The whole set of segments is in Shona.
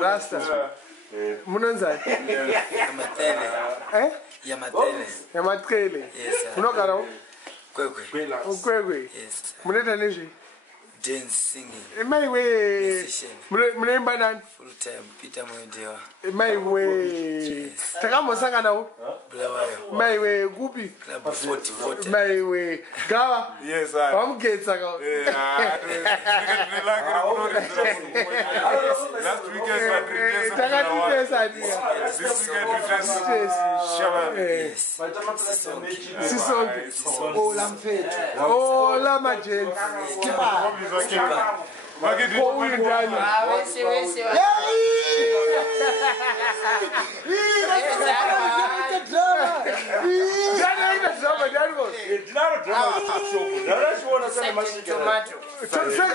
Rasta. Munonzai. Eh? Yamatele. Yes, sir. Munogara? Kwekwe. Yes. Muneta nezvi? Dance singing. My way. Munemba nani? Full time. Peter Moyo. My way. Takamosanga nawo? Bulawayo. My way. Gupi? Club 40. My way. Gawa? Yes, sir. Wamgetsa ka. Last weekend,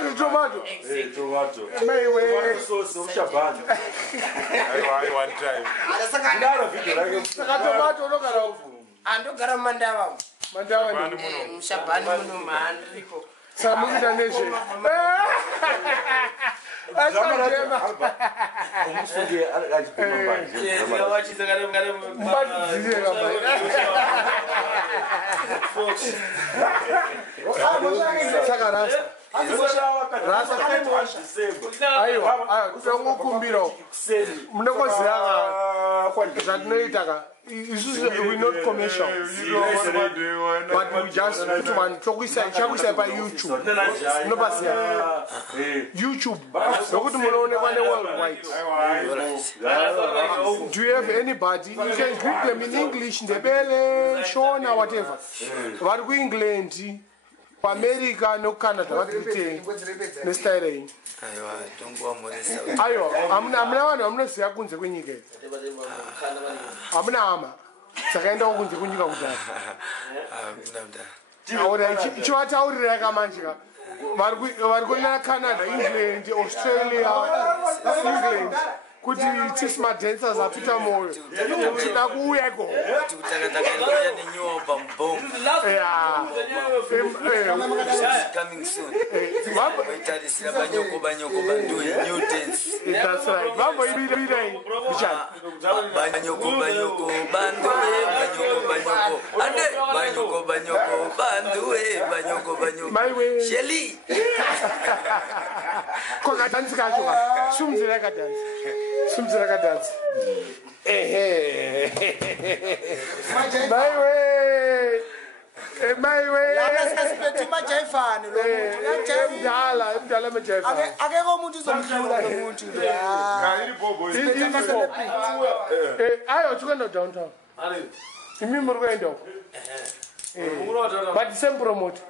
tomato. One time. Andogara Mandawa. Mandawa ni Mshabani muno mandripo. Samukita nezvi. Asajema. Umusunge alipima banje. we're not commercial, but we just put one. So we say by YouTube. YouTube. Worldwide. Do you have anybody? You can greet them in English, in the Bele, Shona, whatever. What we England, America, no Canada. What do you think? Next time. Ayo, I'm not saying I'm not Sakaenda kunje kunjika kudai. Ahora chiwata urira manjika. Vari kuna Canada, England, Australia, England. Kuti tisma dancers are Peter Moyo. Tina kuweko. Yeah. Coming soon. That's right. Bambo ibidai. Banyoko bandu. My way. Shelly. Koka dance kacho. Sumzira ka dance. Sumzira ka dance. My way. My way. Laspect majayifani lo muntu. Mdala majayifani. Akekho umuntu uzomhlula lo muntu. Ayo tukenda downtown. Imi murkwenda. But same promote.